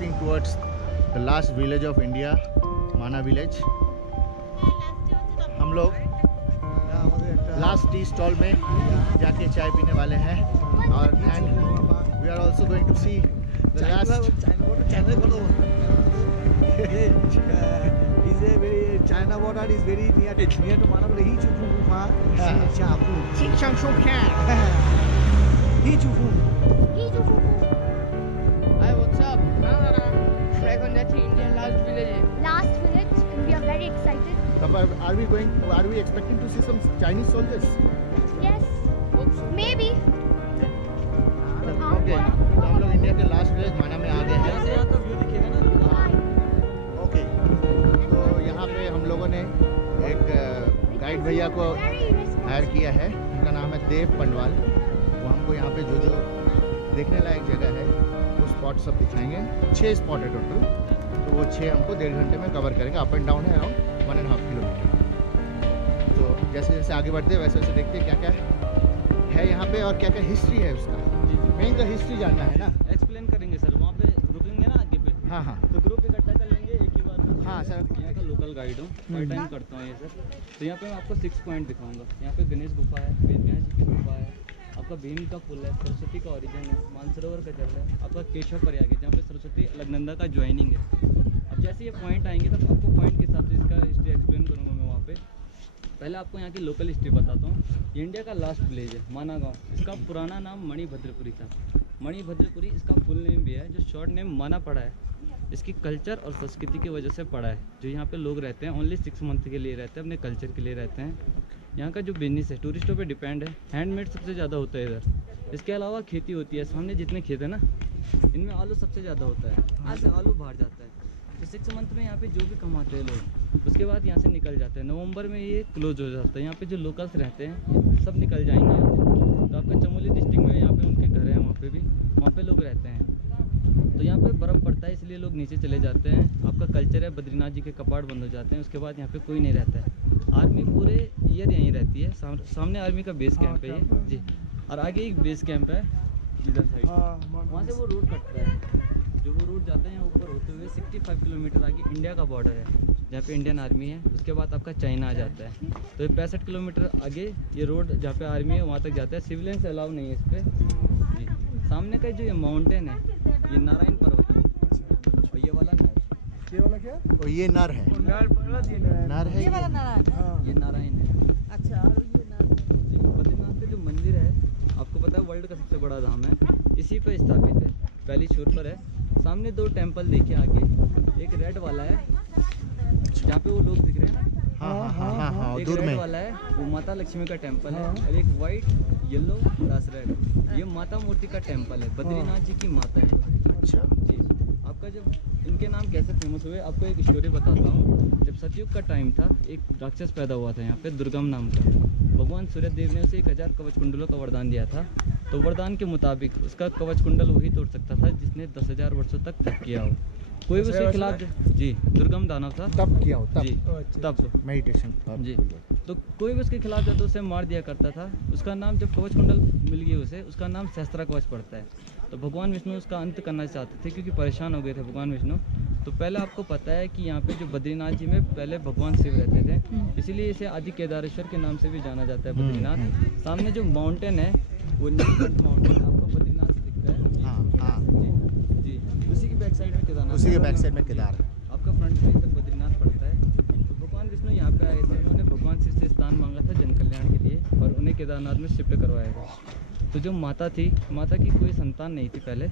walking towards the last village of India, Mana village. हम लोग last tea stall में जाके चाय पीने वाले हैं और and we are also going to see the last China border is very near to Mana. He Hi, what's up? Back on that India last village. Last village, and we are very excited. Are we expecting to see some Chinese soldiers? Yes, maybe. Okay, तो हम लोग India के last village माना में आ गए हैं। Okay, तो यहाँ पे हम लोगों ने एक गाइड भैया को हायर किया है, उनका नाम है देव पंडवाल। वो हमको यहाँ पे जो देखने लायक जगह है वो स्पॉट सब दिखाएंगे। 6 स्पॉट है टोटल, तो वो 6 हमको 1.5 घंटे में कवर करेगा। अप एंड डाउन है अराउंड 1.5 किलोमीटर। तो जैसे जैसे आगे बढ़ते हैं वैसे वैसे देखते हैं क्या क्या है यहाँ पे और क्या क्या हिस्ट्री है उसका। मेन तो हिस्ट्री जानना है ना। एक्सप्लेन करेंगे सर, वहाँ पे रुकेंगे ना आगे पे। हाँ हाँ, तो ग्रुप इकट्ठा कर लेंगे एक ही बार। हाँ सर, यहाँ का लोकल गाइड हूँ, हर टाइम करता हूँ ये सर। तो यहाँ पे मैं आपको 6 पॉइंट दिखाऊंगा। यहाँ पे गणेश गुफा है, वेदव्यास जी की गुफा है, आपका भीम का पुल है, सरस्वती का ओरिजिन है, मानसरोवर का जल है, आपका केशव प्रयाग है जहाँ पे सरस्वती अलकनंदा का ज्वाइनिंग है। अब जैसे ये पॉइंट आएंगे तब आपको पॉइंट के हिसाब से इसका हिस्ट्री एक्सप्लेन करूँगा मैं वहाँ पे। पहले आपको यहाँ की लोकल हिस्ट्री बताता हूँ। ये इंडिया का लास्ट विलेज है माना गाँव। इसका पुराना नाम मणिभद्रपुरी था। मणिभद्रपुरी इसका फुल नेम भी है, जो शॉर्ट नेम माना पड़ा है। इसकी कल्चर और संस्कृति की वजह से पड़ा है। जो यहाँ पे लोग रहते हैं ओनली 6 मंथ के लिए रहते हैं, अपने कल्चर के लिए रहते हैं। यहाँ का जो बिजनेस है टूरिस्टों पे डिपेंड है। हैंडमेड सबसे ज़्यादा होता है इधर। इसके अलावा खेती होती है। सामने जितने खेत है ना, इनमें आलू सबसे ज़्यादा होता है। यहाँ से आलू बाहर जाता है। तो 6 मंथ में यहाँ पे जो भी कमाते हैं लोग, उसके बाद यहाँ से निकल जाते हैं। नवंबर में ये क्लोज हो जाता है। यहाँ पे जो लोकल्स रहते हैं सब निकल जाएंगे यहाँ से। तो आपका चमोली डिस्ट्रिक्ट में यहाँ पे उनके घर हैं, वहाँ पे लोग रहते हैं। तो यहाँ पे बर्फ़ पड़ता है इसलिए लोग नीचे चले जाते हैं। आपका कल्चर है, बद्रीनाथ जी के कपाट बंद हो जाते हैं, उसके बाद यहाँ पे कोई नहीं रहता है। आर्मी पूरे ईयर यहीं रहती है। सामने आर्मी का बेस कैंप है ये जी, और आगे एक बेस कैंप है इधर साइड। वहाँ से वो रोड कटता है, जो वो रोड जाता है यहाँ ऊपर होते हुए 65 किलोमीटर आगे इंडिया का बॉर्डर है जहाँ पे इंडियन आर्मी है। उसके बाद आपका चाइना आ जाता है। तो ये 65 किलोमीटर आगे ये रोड जहाँ पे आर्मी है वहाँ तक जाता है। सिविलियंस अलाउ नहीं है इस पर जी। सामने का जो ये माउंटेन है ये नारायण पर्वत है, और ये वाला नर। ये वाला क्या? और ये नर है, नर है, ये वाला नारायण। ये नारायण है। अच्छा, और ये नारायण जी। बद्रीनाथ का जो मंदिर है आपको पता है वर्ल्ड का सबसे बड़ा धाम है, इसी पे स्थापित है, पहली छोर पर है। सामने 2 टेंपल देखिए आगे। एक रेड वाला है जहाँ पे वो लोग दिख रहे हैं ना। हाँ, एक दूर रेड में वाला है वो माता लक्ष्मी का टेंपल है, और एक वाइट येलो प्लस रेड ये माता मूर्ति का टेंपल है। बद्रीनाथ जी की माता है। अच्छा जी। आपका जब इनके नाम कैसे फेमस हुए आपको एक स्टोरी बताता हूँ। जब सतयुग का टाइम था, एक राक्षस पैदा हुआ था यहाँ पे दुर्गम नाम का। भगवान सूर्यदेव ने उसे 1000 कवच कुंडलों का वरदान दिया था। तो वरदान के मुताबिक उसका कवच कुंडल वही तोड़ सकता था जिसने 10,000 वर्षों तक तप किया हो। कोई भी उसके खिलाफ जी, दुर्गम दानव था, तब किया हो, तब जी, तब मेडिटेशन जी। तो कोई भी उसके खिलाफ जाता तो उसे मार दिया करता था। उसका नाम जब कवच कुंडल मिल गई उसे, उसका नाम सहस्त्रा कवच पड़ता है। तो भगवान विष्णु उसका अंत करना चाहते थे क्योंकि परेशान हो गए थे भगवान विष्णु। तो पहले आपको पता है कि यहाँ पे जो बद्रीनाथ जी में पहले भगवान शिव रहते थे, इसीलिए इसे आदि केदारेश्वर के नाम से भी जाना जाता है बद्रीनाथ। सामने जो माउंटेन है वो नीलकंठ माउंटेन आपको बद्रीनाथ से दिखता है। हाँ जी, उसी की बैक साइड में केदारनाथ, उसी के बैक साइड में केदार है। आपका फ्रंट में इधर बद्रीनाथ पड़ता है। तो भगवान विष्णु यहाँ पे आए थे, उन्होंने भगवान शिव से स्थान मांगा था जन कल्याण के लिए, और उन्हें केदारनाथ में शिफ्ट करवाया था। तो जो माता थी, माता की कोई संतान नहीं थी पहले,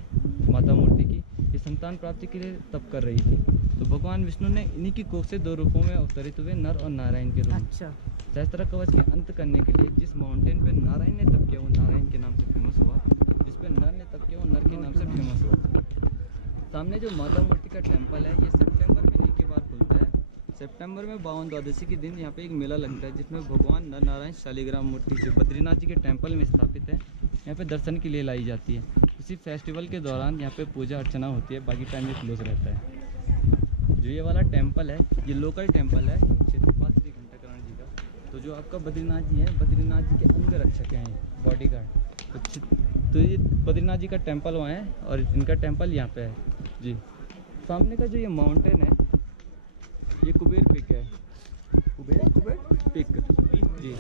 माता मूर्ति की। ये संतान प्राप्ति के लिए तप कर रही थी। तो भगवान विष्णु ने इन्हीं की कोख से 2 रूपों में अवतरित हुए, नर और नारायण के रूप। अच्छा। सहस्त्रा कवच के अंत करने के लिए जिस माउंटेन पे नारायण ने तप किया वो नारायण के नाम से फेमस हुआ, जिस पे नर ने तप किया वो नर के नाम से फेमस हुआ। सामने जो माता मूर्ति का टेम्पल है ये सितंबर में एक ही बार खुलता है। सितंबर में 52 द्वादशी के दिन यहाँ पे एक मेला लगता है जिसमें भगवान नर नारायण शालिग्राम मूर्ति जो बद्रीनाथ जी के टेम्पल में स्थापित है यहाँ पे दर्शन के लिए लाई जाती है। इसी फेस्टिवल के दौरान यहाँ पे पूजा अर्चना होती है, बाकी टाइम ये क्लोज रहता है। जो ये वाला टेम्पल है ये लोकल टेम्पल है क्षेत्रपाल श्री घंटाकरण जी का। तो जो आपका बद्रीनाथ जी है, बद्रीनाथ जी के अंग रक्षक हैं, बॉडी गार्ड। तो ये बद्रीनाथ जी का टेम्पल वहाँ है और इनका टेम्पल यहाँ पे है जी। सामने का जो ये माउंटेन है ये कुबेर पिक है। कुबेर पिक जी।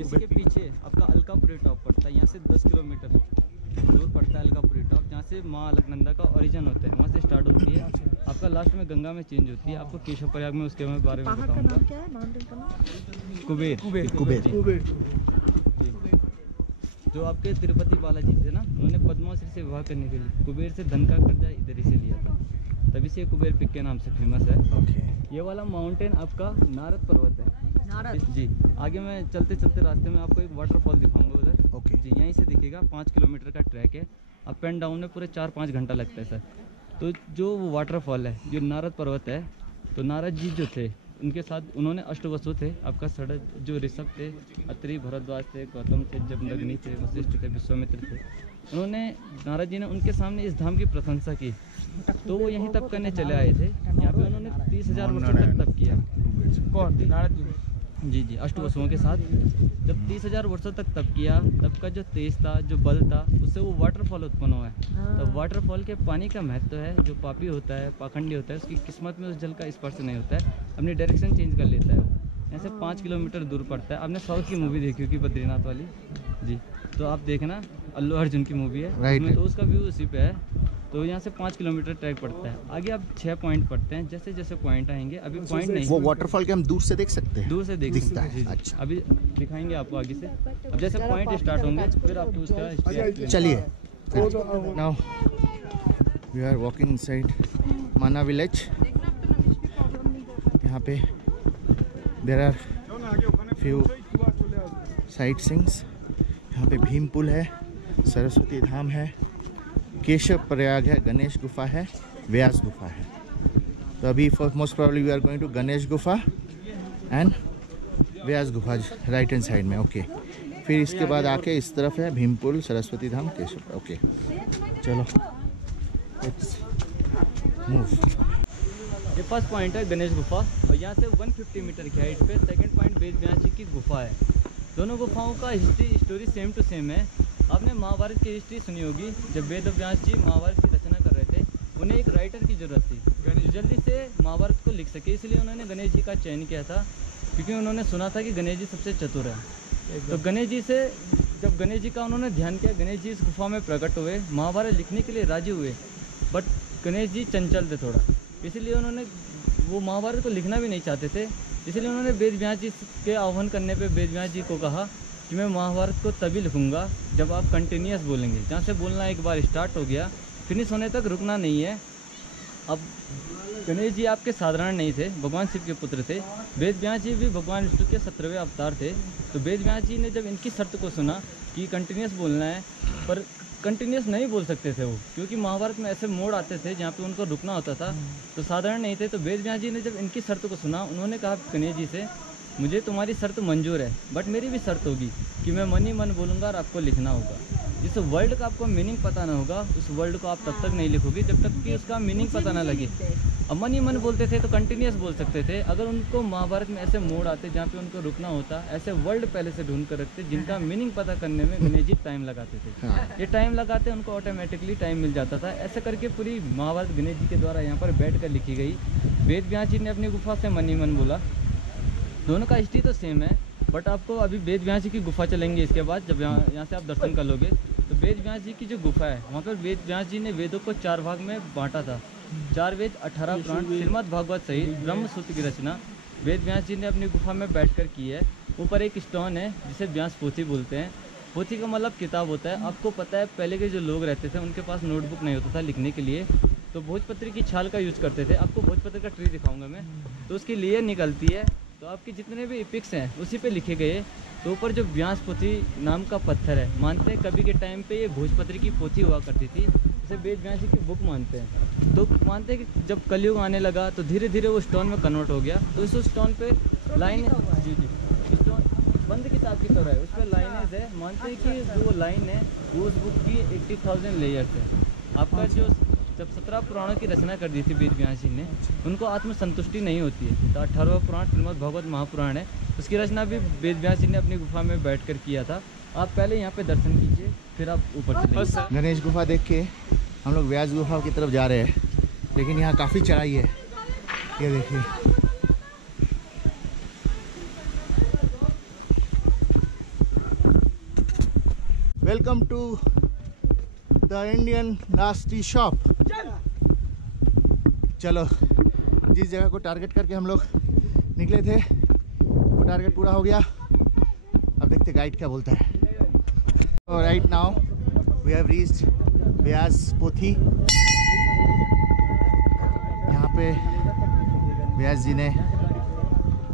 इसके पीछे आपका अलकापुरी टॉप पड़ता है, यहाँ से 10 किलोमीटर दूर पड़ता है अलकापुरी टॉप, जहाँ से माँ अलकनंदा का ओरिजिन होता है, वहाँ से स्टार्ट होती है। आपका लास्ट में गंगा में चेंज होती है। आपको केशव प्रयाग में उसके बारे में बताऊँगा। कुबेर जो आपके तिरुपति बालाजी थे ना, उन्होंने पद्मावती से विवाह करने के लिए कुबेर से धन का कर्जा इधर ही से लिया था, तभी से कुबेर पिक के नाम से फेमस है। ये वाला माउंटेन आपका नारद पर्वत है। नारद जी। आगे मैं चलते चलते रास्ते में आपको एक वाटरफॉल दिखाऊंगा उधर। जी यहीं से दिखेगा। 5 किलोमीटर का ट्रैक है। अप एंड डाउन में पूरे 4-5 घंटा लगता है सर। तो जो वाटरफॉल है जो नारद पर्वत है, तो नारद जी जो थे उनके साथ उन्होंने अष्टवसु थे, आपका सड़क जो ऋषभ थे, अत्रि, भरद्वाज थे, गौतम थे, जमदग्नि थे, वशिष्ठ थे, विश्वामित्र थे, उन्होंने नारद जी ने उनके सामने इस धाम की प्रशंसा की, तो वो यहीं तप करने चले आए थे। यहाँ पे उन्होंने 30,000 वर्षों तक तप किया। कौन? नारद जी। जी अष्टवसुओं के साथ जब 30,000 वर्षों तक तप किया, तब का जो तेज था, जो बल था, उससे वो वाटरफॉल उत्पन्न हुआ है। तो वाटरफॉल के पानी का महत्व है, जो पापी होता है, पाखंडी होता है, उसकी किस्मत में उस जल का स्पर्श नहीं होता है, अपनी डायरेक्शन चेंज कर लेता है। ऐसे 5 किलोमीटर दूर पड़ता है। आपने साउथ की मूवी देखी होगी बद्रीनाथ वाली जी, तो आप देखना अल्लू अर्जुन की मूवी है, उसमें तो उसका व्यू उसी पे है। तो यहाँ से 5 किलोमीटर ट्रैक पड़ता है। आगे आप 6 पॉइंट पड़ते हैं। जैसे जैसे पॉइंट आएंगे, अभी पॉइंट नहीं, वो वाटरफॉल के हम दूर से देख सकते हैं। दूर से देख सकते हैं। अच्छा, अभी दिखाएंगे आपको आगे से। अब जैसे पॉइंट स्टार्ट होंगे फिर आपको उसका चलिए। Now we are walking inside Mana village. यहाँ पे there are few sightseeings. यहाँ पे भीम पुल है, सरस्वती धाम है, केशव प्रयाग है, गणेश गुफा है, व्यास गुफा है। तो अभी most probably we are going to Ganesh गुफा एंड व्यास गुफा राइट हैंड साइड में। ओके, फिर इसके बाद आके इस तरफ है भीम पुल, सरस्वती धाम, केशव। ओके चलो लेट्स मूव। ये फर्स्ट पॉइंट है गणेश गुफा, और यहाँ से 150 मीटर की हाइट पे सेकंड पॉइंट वेद व्यास जी की गुफा है। दोनों गुफाओं का स्टोरी सेम टू सेम है। आपने महाभारत की हिस्ट्री सुनी होगी। जब वेद व्यास जी महाभारत की रचना कर रहे थे, उन्हें एक राइटर की ज़रूरत थी जल्दी से महाभारत को लिख सके, इसलिए उन्होंने गणेश जी का चयन किया था, क्योंकि उन्होंने सुना था कि गणेश जी सबसे चतुर है। तो गणेश जी से जब गणेश जी का उन्होंने ध्यान किया, गणेश जी इस गुफा में प्रकट हुए, महाभारत लिखने के लिए राजी हुए। बट गणेश जी चंचल थे थोड़ा, इसलिए उन्होंने वो महाभारत को लिखना भी नहीं चाहते थे। इसलिए उन्होंने वेद व्यास जी के आह्वान करने पे वेद व्यास जी को कहा कि मैं महाभारत को तभी लिखूंगा जब आप कंटिन्यूस बोलेंगे। जहाँ से बोलना एक बार स्टार्ट हो गया, फिनिश होने तक रुकना नहीं है। अब गणेश जी आपके साधारण नहीं थे, भगवान शिव के पुत्र थे। वेद व्यास जी भी भगवान विष्णु के 17वें अवतार थे। तो वेद व्यास जी ने जब इनकी शर्त को सुना कि कंटिन्यूस बोलना है, पर कंटिन्यूस नहीं बोल सकते थे वो, क्योंकि महाभारत में ऐसे मोड़ आते थे जहाँ पे उनको रुकना होता था, तो साधारण नहीं थे। तो वेद व्यास जी ने जब इनकी शर्त को सुना, उन्होंने कहा गणेश जी से, मुझे तुम्हारी शर्त मंजूर है, बट मेरी भी शर्त होगी कि मैं मन ही मन बोलूँगा और आपको लिखना होगा। जिस वर्ल्ड का आपको मीनिंग पता ना होगा, उस वर्ल्ड को आप तब तक नहीं लिखोगे जब तक कि उसका मीनिंग पता ना लगे। अब मन ही मन बोलते थे तो कंटिन्यूस बोल सकते थे। अगर उनको महाभारत में ऐसे मोड़ आते जहाँ पे उनको रुकना होता, ऐसे वर्ल्ड पहले से ढूंढ कर रखते जिनका मीनिंग पता करने में गणेश जी टाइम लगाते थे। ये टाइम लगाते उनको ऑटोमेटिकली टाइम मिल जाता था। ऐसे करके पूरी महाभारत गणेश जी के द्वारा यहाँ पर बैठ कर लिखी गई। वेद व्यास जी ने अपनी गुफा से मन ही मन बोला। दोनों का हिस्ट्री तो सेम है, बट आपको अभी वेद व्यास जी की गुफा चलेंगे। इसके बाद जब यहाँ से आप दर्शन कर लोगे तो वेद व्यास जी की जो गुफा है, वहाँ पर वेद व्यास जी ने वेदों को 4 भाग में बांटा था। 4 वेद, 18 पुराण, श्रीमद् भागवत सहित ब्रह्म सूत्र की रचना वेद व्यास जी ने अपनी गुफा में बैठकर की है। ऊपर एक स्टोन है जिसे व्यास पोथी बोलते हैं। पोथी का मतलब किताब होता है। आपको पता है पहले के जो लोग रहते थे उनके पास नोटबुक नहीं होता था लिखने के लिए, तो भोजपत्री की छाल का यूज़ करते थे। आपको भोजपत्री का ट्री दिखाऊंगा मैं, तो उसकी लेयर निकलती है, तो आपके जितने भी इपिक्स हैं उसी पे लिखे गए। तो ऊपर जो व्यास पोथी नाम का पत्थर है, मानते हैं कभी के टाइम पे ये भोजपत्री की पोथी हुआ करती थी, इसे वेद व्यास जी की बुक मानते हैं। तो मानते हैं कि जब कलयुग आने लगा तो धीरे धीरे वो स्टोन में कन्वर्ट हो गया। तो इस स्टोन पे लाइन, जी स्टोन बंद किताब की तरह है, उस पर लाइनेज है। मानते हैं कि जो वो लाइन है वो उस बुक की 80,000 लेयर्स है। आपका जो जब 17 पुराणों की रचना कर दी थी वेद व्यास जी ने, उनको आत्मसंतुष्टि नहीं होती है। तो 18वां पुराण श्रीमद् भागवत महापुराण है, उसकी रचना भी वेद व्यास जी ने अपनी गुफा में बैठकर किया था। आप पहले यहाँ पे दर्शन कीजिए, फिर आप ऊपर चलेंगे। गणेश गुफा देख के हम लोग व्यास गुफा की तरफ जा रहे हैं, लेकिन यहाँ काफ़ी चढ़ाई है, ये देखिए। Welcome to the Indian last tea shop. चलो, जिस जगह को टारगेट करके हम लोग निकले थे वो टारगेट पूरा हो गया। अब देखते गाइड क्या बोलता है। Right now we have reached Vyas Pothi. यहाँ पे व्यास जी ने,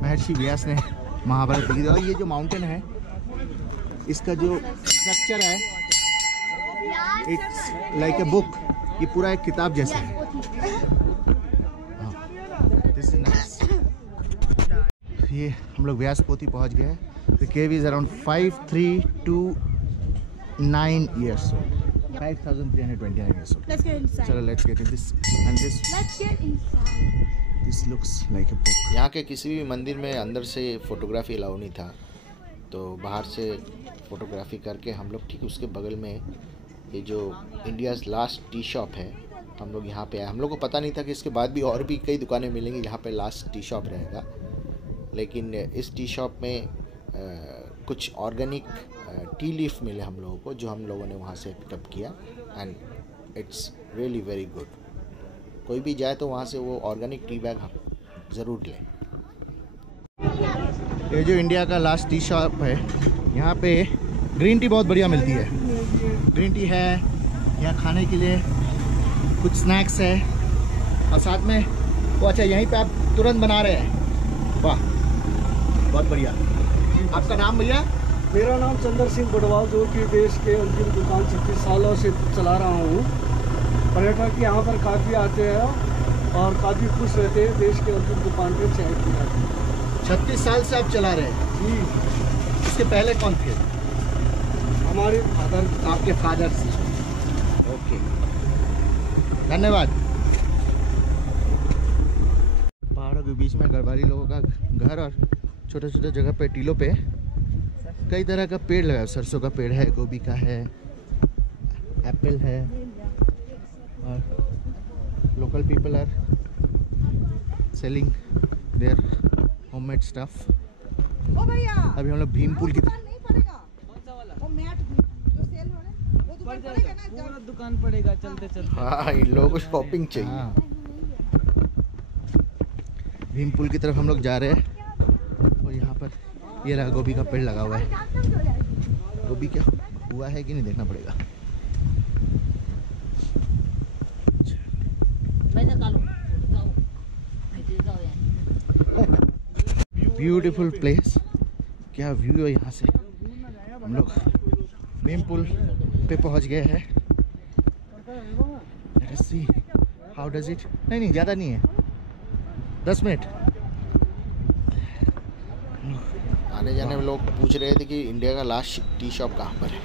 महर्षि व्यास ने महाभारत लिखी थी। और ये जो माउंटेन है, इसका जो स्ट्रक्चर है, इट्स लाइक ए बुक। ये पूरा एक किताब जैसा है। This is nice. ये हम लोग व्यास पोथी पहुँच गए हैं। The cave is around 5329 years old. 5329 years old. Let's get inside. चलो, let's get in this. And this. Let's get inside. This looks like a book. यहाँ के किसी भी मंदिर में अंदर से फोटोग्राफी अलाउ नहीं था, तो बाहर से फोटोग्राफी करके हम लोग ठीक उसके बगल में ये जो इंडियाज़ लास्ट टी शॉप है, हम लोग यहाँ पे आए। हम लोग को पता नहीं था कि इसके बाद भी और भी कई दुकानें मिलेंगी जहाँ पे लास्ट टी शॉप रहेगा। लेकिन इस टी शॉप में कुछ ऑर्गेनिक टी लीफ मिले हम लोगों को, जो हम लोगों ने वहाँ से पिकअप किया। And it's really very good. कोई भी जाए तो वहाँ से वो ऑर्गेनिक टी बैग हम ज़रूर लें। ये जो इंडिया का लास्ट टी शॉप है, यहाँ पे ग्रीन टी बहुत बढ़िया मिलती है। ग्रीन टी है यहाँ खाने के लिए, कुछ स्नैक्स है, और साथ में वो अच्छा यहीं पे आप तुरंत बना रहे हैं। वाह, बहुत बढ़िया। आपका नाम भैया? मेरा नाम चंद्र सिंह बडवाल, जो कि देश के अंतिम दुकान 36 सालों से चला रहा हूँ। पर्यटक यहाँ पर काफ़ी आते हैं और काफ़ी खुश रहते हैं। देश के अंतिम दुकान पर चाय पी जाते हैं। 36 साल से आप चला रहे हैं जी। इसके पहले कौन थे? हमारे फादर। आपके फादर से। ओके, धन्यवाद। पहाड़ों के बीच में गढ़वाली लोगों का घर, और छोटे छोटे जगह पे टीलों पे कई तरह का पेड़ लगा है। सरसों का पेड़ है, गोभी का है, एप्पल है, और local people are selling their homemade stuff. अभी हम लोग भीमपुल की पूरा दुकान पड़ेगा चलते चलते। हाँ, इन लोगों को शॉपिंग चाहिए। हाँ। भीमपुल की तरफ हम लोग जा रहे हैं, और यहाँ पर ये रहा गोभी का पेड़ लगा हुआ है। गोभी क्या हुआ है कि नहीं देखना पड़ेगा। ब्यूटीफुल प्लेस, क्या व्यू है यहाँ से। हम लोग भीमपुल पे पहुँच गए हैं। Let's see how does it। नहीं, ज़्यादा नहीं है, 10 मिनट। आने जाने में लोग पूछ रहे थे कि इंडिया का लास्ट टी शॉप कहाँ पर है।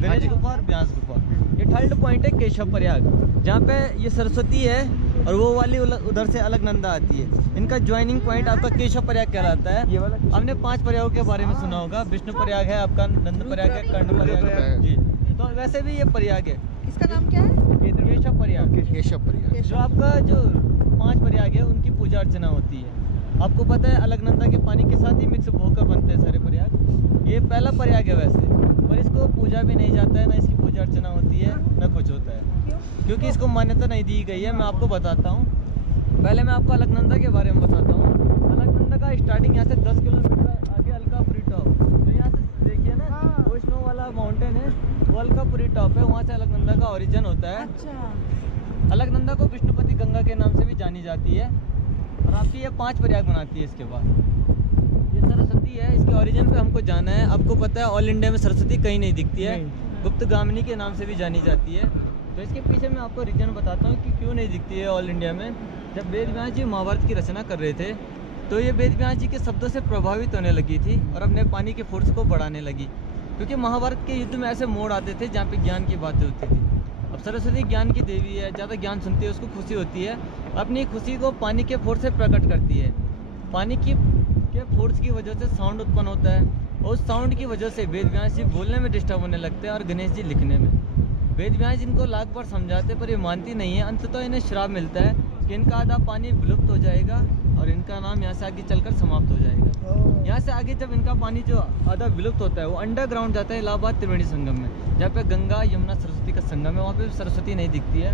गणेश गुफा और व्यास गुफा, ये थर्ड पॉइंट है केशव प्रयाग, जहाँ पे ये सरस्वती है और वो वाली उधर से अलकनंदा आती है। इनका ज्वाइनिंग पॉइंट आपका केशव प्रयाग कहलाता है। ये वाला हमने 5 प्रयागों के बारे में सुना होगा। विष्णु प्रयाग है आपका, नंद प्रयाग है, कर्ण प्रयाग है जी। तो वैसे भी ये प्रयाग है। इसका नाम क्या है? केशव प्रयाग। केशव प्रयाग जो आपका जो 5 प्रयाग है उनकी पूजा अर्चना होती है। आपको पता है अलकनंदा के पानी के साथ ही मिक्स होकर बनते हैं सारे प्रयाग। ये पहला प्रयाग है वैसे, पर इसको पूजा भी नहीं जाता है, ना इसकी पूजा अर्चना होती है, ना कुछ होता है, क्योंकि इसको मान्यता नहीं दी गई है। मैं आपको बताता हूँ। पहले मैं आपको अलकनंदा के बारे में बताता हूँ। अलकनंदा का स्टार्टिंग यहाँ से 10 किलोमीटर आगे अलकापुरी टॉप, तो यहाँ से देखिए ना, वो स्नो वाला माउंटेन है, वो अलकापुरी टॉप है, वहाँ से अलकनंदा का ओरिजिन होता है। अलकनंदा को विष्णुपति गंगा के नाम से भी जानी जाती है, और आपकी ये 5 प्रयाग बनाती है। इसके बाद ये सरस्वती है, इसके ओरिजिन पे हमको जाना है। आपको पता है ऑल इंडिया में सरस्वती कहीं नहीं दिखती है, गुप्तगामिनी के नाम से भी जानी जाती है। तो इसके पीछे मैं आपको रीजन बताता हूँ कि क्यों नहीं दिखती है ऑल इंडिया में। जब वेद व्यास जी महाभारत की रचना कर रहे थे, तो ये वेद व्यास जी के शब्दों से प्रभावित होने लगी थी और अपने पानी के फोर्स को बढ़ाने लगी, क्योंकि महाभारत के युद्ध में ऐसे मोड़ आते थे जहाँ पे ज्ञान की बातें होती थी। अब सरस्वती ज्ञान की देवी है, ज़्यादा ज्ञान सुनती है, उसको खुशी होती है, अपनी खुशी को पानी के फोर्स से प्रकट करती है। पानी के फोर्स की वजह से साउंड उत्पन्न होता है, और उस साउंड की वजह से वेद व्यास जी बोलने में डिस्टर्ब होने लगते हैं और गणेश जी लिखने में। वेद व्यास इनको लाख बार समझाते पर ये मानती नहीं है। अंततः इन्हें श्राप मिलता है कि इनका आधा पानी विलुप्त हो जाएगा और इनका नाम यहाँ से आगे चलकर समाप्त हो जाएगा। यहाँ से आगे जब इनका पानी जो आधा विलुप्त होता है वो अंडरग्राउंड जाता है इलाहाबाद त्रिवेणी संगम में, जहाँ पे गंगा यमुना सरस्वती का संगम है। वहाँ पे सरस्वती नहीं दिखती है।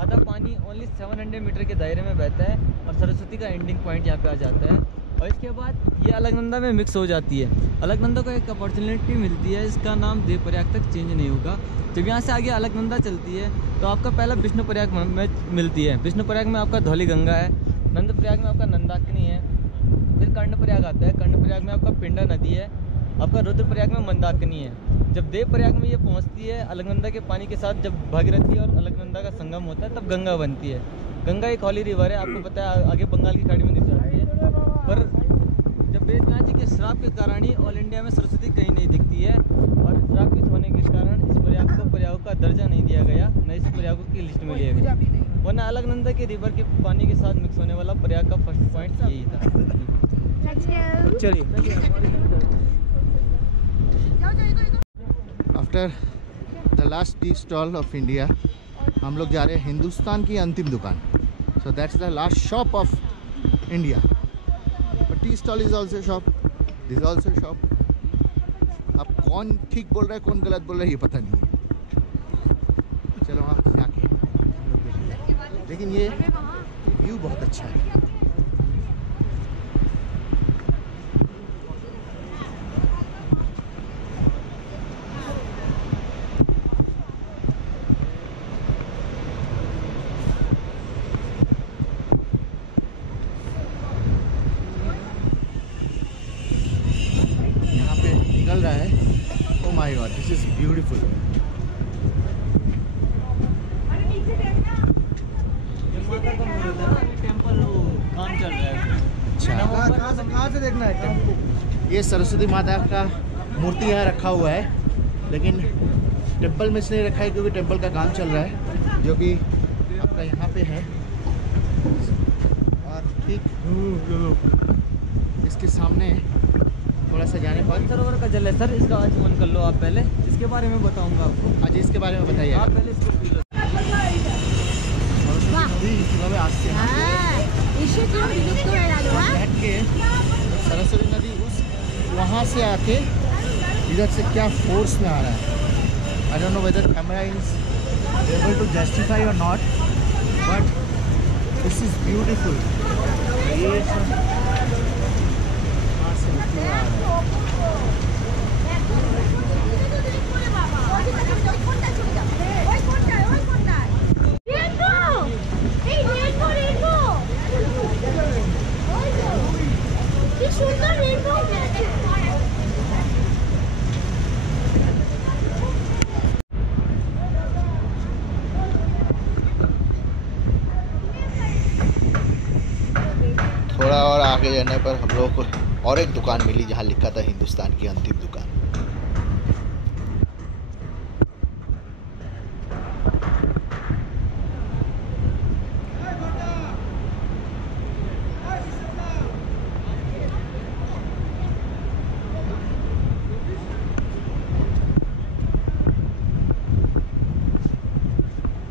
आधा पानी ओनली 700 मीटर के दायरे में बहता है और सरस्वती का एंडिंग पॉइंट यहाँ पे आ जाता है। और इसके बाद ये अलकनंदा में मिक्स हो जाती है। अलकनंदा को एक अपॉर्चुनिटी मिलती है, इसका नाम देवप्रयाग तक चेंज नहीं होगा। जब यहाँ से आगे अलकनंदा चलती है तो आपका पहला विष्णुप्रयाग में मिलती है। विष्णुप्रयाग में आपका धौली गंगा है, नंदप्रयाग में आपका नंदाकिनी है, फिर कर्णप्रयाग आता है। कर्णप्रयाग में आपका पिंडा नदी है, आपका रुद्रप्रयाग में मंदाकिनी है। जब देवप्रयाग में ये पहुँचती है अलकनंदा के पानी के साथ, जब भागीरथी और अलकनंदा का संगम होता है तब गंगा बनती है। गंगा एक हॉली रिवर है, आपको पता है आगे बंगाल की खाड़ी में निकल जाती है। पर जब वेद व्यास जी के श्राप के कारण ही ऑल इंडिया में सरस्वती कहीं नहीं दिखती है, और श्रापित होने के कारण इस प्रयाग को प्रयाग का दर्जा नहीं दिया गया, न इस प्रयागों की लिस्ट में लिया गया। वरना अलकनंदा के रिवर के पानी के साथ मिक्स होने वाला प्रयाग का फर्स्ट पॉइंट यही था। चलिए after the last tea stall of India हम लोग जा रहे हैं हिंदुस्तान की अंतिम दुकान। So that's the last shop of India. But tea stall is also shop, this also shop. अब कौन ठीक बोल रहा है कौन गलत बोल रहा है ये पता नहीं है। चलो वहाँ जाके लेकिन ये व्यू बहुत अच्छा है। निकल रहा है। Oh my God, this is beautiful. Temple काम चल रहा है। अच्छा, कहाँ से देखना है? ये सरस्वती माता का मूर्ति यहाँ रखा हुआ है, लेकिन टेम्पल में इसलिए रखा है क्योंकि टेम्पल का काम चल रहा है, जो कि आपका यहाँ पे है। और ठीक इसके सामने थोड़ा सा जाने पर मानसरोवर का जल है सर, इसका आचमन कर लो आप पहले, इसके बारे में बताऊंगा आपको। आज इसके बारे में बताइए आप पहले इसको पी लो। बैठ के सरस्वती नदी उस वहाँ से आके इधर से क्या फोर्स में आ रहा है। I don't know whether camera is able to justify और not, but this is beautiful. ये वहाँ से होते हुए आ रहा है। थोड़ा और आगे जाने पर हम लोगों को और एक दुकान मिली जहाँ लिखा था हिंदुस्तान की अंतिम दुकान।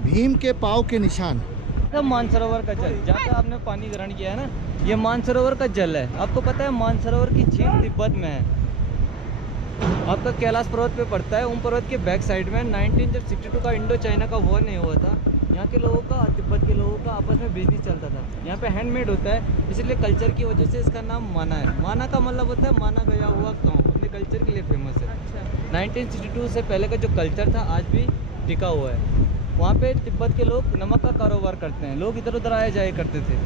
भीम के पाँव के निशान। मानसरोवर का जल, जहाँ पे आपने पानी ग्रहण किया है ना, ये मानसरोवर का जल है। आपको पता है मानसरोवर की झील तिब्बत में है, आपका कैलाश पर्वत पे पड़ता है। उन पर्वत के बैक साइड में 1962 का इंडो चाइना का वॉर नहीं हुआ था, यहाँ के लोगों का तिब्बत के लोगों का आपस में बिजनेस चलता था। यहाँ पे हैंडमेड होता है, इसलिए कल्चर की वजह से इसका नाम माना है। माना का मतलब होता है माना गया हुआ गाँव, अपने कल्चर के लिए फेमस है। 1962 से पहले का जो कल्चर था आज भी टिका हुआ है। वहाँ पे तिब्बत के लोग नमक का कारोबार करते हैं, लोग इधर उधर आए जाए करते थे।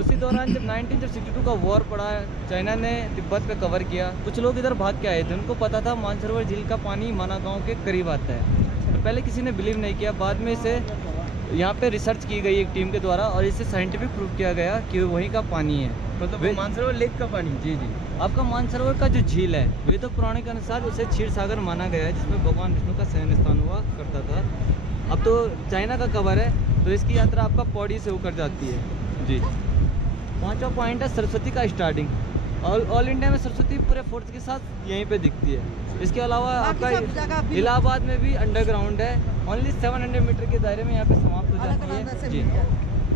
उसी दौरान जब 1962 का वॉर पड़ा, चाइना ने तिब्बत पे कवर किया, कुछ लोग इधर भाग के आए थे। उनको पता था मानसरोवर झील का पानी माना गांव के करीब आता है। तो पहले किसी ने बिलीव नहीं किया, बाद में इसे यहाँ पे रिसर्च की गई एक टीम के द्वारा और इसे साइंटिफिक प्रूव किया गया कि वहीं का पानी है। मतलब मानसरोवर लेक का पानी? जी जी। आपका मानसरोवर का जो झील है, वेद पुराण के अनुसार उसे क्षीर सागर माना गया है, जिसमें भगवान विष्णु का शयन स्थान हुआ करता था। अब तो चाइना का कवर है, तो इसकी यात्रा आपका पौड़ी से होकर जाती है जी। 5वां पॉइंट है सरस्वती का स्टार्टिंग। ऑल इंडिया में सरस्वती पूरे फोर्स के साथ यहीं पे दिखती है। इसके अलावा आपका इलाहाबाद में भी अंडरग्राउंड है, ओनली 700 मीटर के दायरे में यहाँ पे समाप्त हो जाती है जी।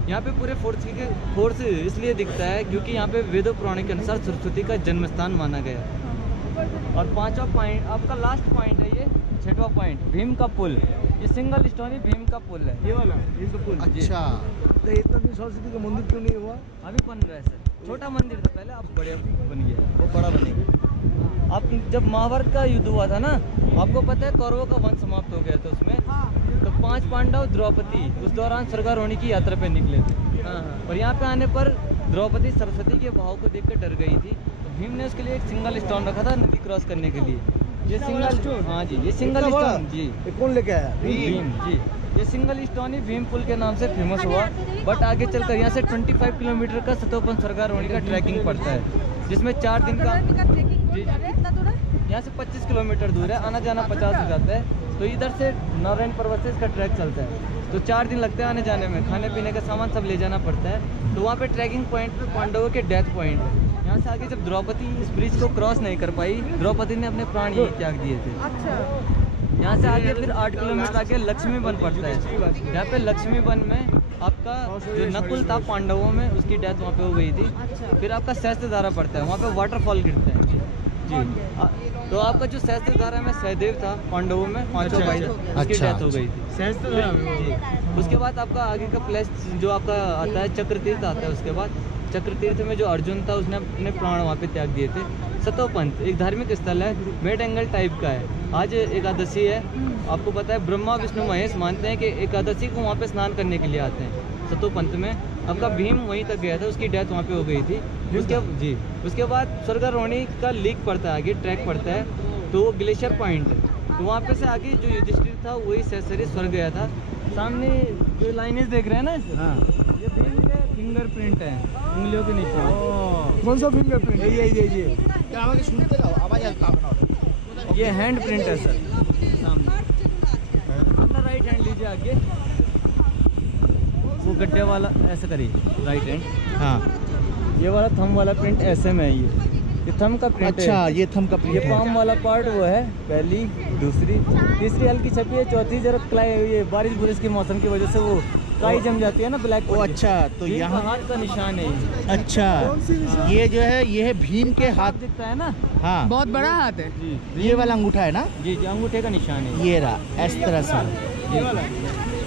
यहाँ पे पूरे फोर्स इसलिए दिखता है क्योंकि यहाँ पे वेदों पुराण के अनुसार सरस्वती का जन्म स्थान माना गया। और 5वां पॉइंट आपका लास्ट पॉइंट है, ये 6वां पॉइंट भीम का पुल। ये सिंगल स्टोरी भीम का पुल है, ये वाला भीम का पुल। अच्छा, तो इतना दिन सरस्वती का मंदिर क्यों नहीं हुआ? अभी बन रहा है सर, छोटा मंदिर था पहले, अब बड़े बन गया, वो बड़ा बनेगा। आप जब महाभारत का युद्ध हुआ था ना, आपको पता है कौरवों का वंश समाप्त हो गया था उसमें, तो 5 पांडव द्रौपदी उस दौरान स्वर्गारोहणी की यात्रा पे निकले थे। और यहाँ पे आने पर द्रौपदी सरस्वती के भाव को देखकर डर गई थी, तो भीम ने उसके लिए एक सिंगल स्टोन रखा था नदी क्रॉस करने के लिए। ये सिंगल स्टोन, हाँ जी, ये सिंगल स्टोन जी। ये कौन लेके आया? भीम जी। ये सिंगल स्टोन ही भीम पुल के नाम से फेमस हुआ। बट आगे चलकर यहाँ से 25 किलोमीटर का सतोपन स्वर्गारोहणी का ट्रैकिंग पड़ता है, जिसमें 4 दिन का जी। यहाँ से 25 किलोमीटर दूर है, आना जाना 50 हो जाता है। तो इधर से नारायण पर्वत से इसका ट्रैक चलता है, तो 4 दिन लगते हैं आने जाने में। खाने पीने का सामान सब ले जाना पड़ता है। तो वहाँ पे ट्रैकिंग पॉइंट पे पांडवों के डेथ पॉइंट है। यहाँ से आगे जब द्रौपदी इस ब्रिज को क्रॉस नहीं कर पाई, द्रौपदी ने अपने प्राण यही त्याग दिए थे। यहाँ से आगे फिर 8 किलोमीटर आगे लक्ष्मी वन पड़ता है। यहाँ पे लक्ष्मी वन में आपका जो नकुल था पांडवों में, उसकी डेथ वहाँ पे हो गई थी। फिर आपका सहस्त्रधारा पड़ता है, वहाँ पे वाटरफॉल गिरता है जी। तो आपका जो सहस्त्रधारा में सहदेव था पांडवों में, 5 भाई, उसकी डेथ हो गई थी सहस्त्रधारा में जी। उसके बाद आपका आगे का प्लेस जो आपका आता है चक्रतीर्थ आता है। उसके बाद चक्रतीर्थ में जो अर्जुन था उसने अपने प्राण वहाँ पे त्याग दिए थे। सतोपंथ एक धार्मिक स्थल है, मेट एंगल टाइप का है। आज एकादशी है, आपको पता है ब्रह्मा विष्णु महेश मानते हैं कि एकादशी को वहाँ पे स्नान करने के लिए आते हैं। सतोपंथ में आपका भीम वहीं तक गया था, उसकी डेथ वहाँ पे हो गई थी उसके बाद स्वर्गारोहणी का लीक पड़ता है, आगे ट्रैक पड़ता है, तो वो ग्लेशियर पॉइंट है। तो वहाँ पे से आगे जो युधिष्ठिर था वही सहसरी स्वर्ग गया था। सामने जो लाइनेज देख रहे हैं ना, ये भीम के फिंगरप्रिंट है, उंगलियों के निशान। कौन सा फिंगरप्रिंट? ये हैंड प्रिंट है सर। सामने अपना राइट हैंड लीजिए आगे, वो गड्ढे वाला ऐसे करिए राइट हैंड। हाँ, ये वाला थंब वाला प्रिंट ऐसे में है। ये थंब का प्रिंट अच्छा है। ये थंब का प्रिंट ये है। पाम वाला पार्ट वो है, पहली, दूसरी, तीसरी हल्की छपी है, चौथी जरा ये बारिश बुरिश के मौसम की वजह से वो काई जम जाती है ना ब्लैक। ओ अच्छा, तो यहाँ हाथ का निशान है ये। अच्छा, ये जो है ये है भीम के हाथ दिखता है ना, हाँ, बहुत बड़ा हाथ है जी ये वाला अंगूठा है ना, जी अंगूठे का निशान है ये रहा इस तरह से।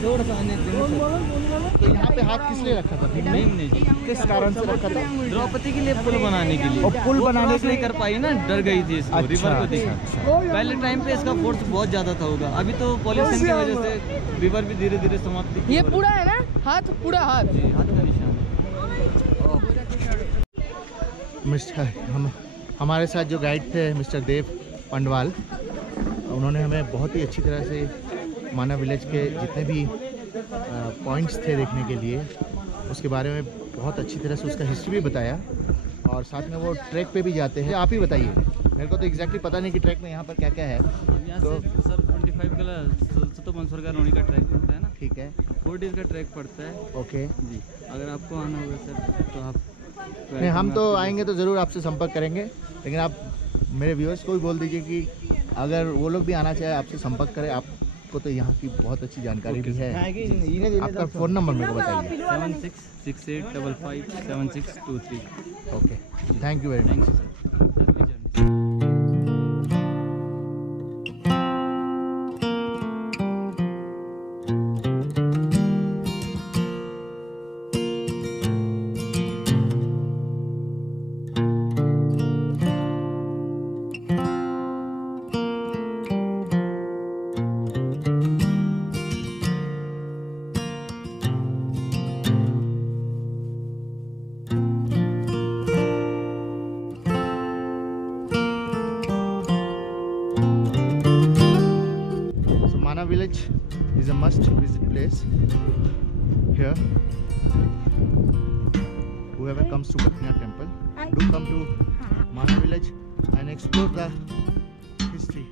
थोड़ा सा आने देना सर। तो यहाँ पे हाथ किस लिए रखा था भीम ने? भीम ने जी किस कारण से रखा था? द्रौपदी के लिए पुल बनाने के लिए। और पुल वो बनाने क्रॉस के नहीं लिए कर पाई ना, डर गई थी इसको, रिवर को देखा। अच्छा। पहले टाइम पे इसका फोर्स बहुत ज्यादा था होगा, अभी तो पॉल्यूशन की वजह से रिवर भी धीरे धीरे समाप्ति की ये ओर है। पूरा है ना हाथ, पूरा हाथ। जी हाथ का निशान मिस्टर हमारे साथ जो गाइड थे मिस्टर देव पंडवाल, उन्होंने हमें बहुत ही अच्छी तरह से माना विलेज के जितने भी पॉइंट्स थे देखने के लिए, उसके बारे में बहुत अच्छी तरह से उसका हिस्ट्री भी बताया। और साथ में वो ट्रैक पे भी जाते हैं। आप ही बताइए, मेरे को तो एग्जैक्टली पता नहीं कि ट्रैक में यहाँ पर क्या क्या है। यहाँ तो से सर 25 का सतोपन स्वर्गारोहणी का ट्रैक पड़ता है ना, ठीक है, 4 डेज का ट्रैक पड़ता है ओके। जी। अगर आपको आना होगा सर तो आप नहीं, हम तो आएंगे तो ज़रूर आपसे संपर्क करेंगे, लेकिन आप मेरे व्यूअर्स को भी बोल दीजिए कि अगर वो लोग भी आना चाहे आपसे संपर्क करें। आपको तो यहाँ की बहुत अच्छी जानकारी भी है। आपका फ़ोन नंबर मेरे को बताइए। 7668557623। Okay, thank you very thank much. You sir. Mana village is a must visit place here. Whoever comes to Bhatnagar temple, do come to Mana village and explore the history.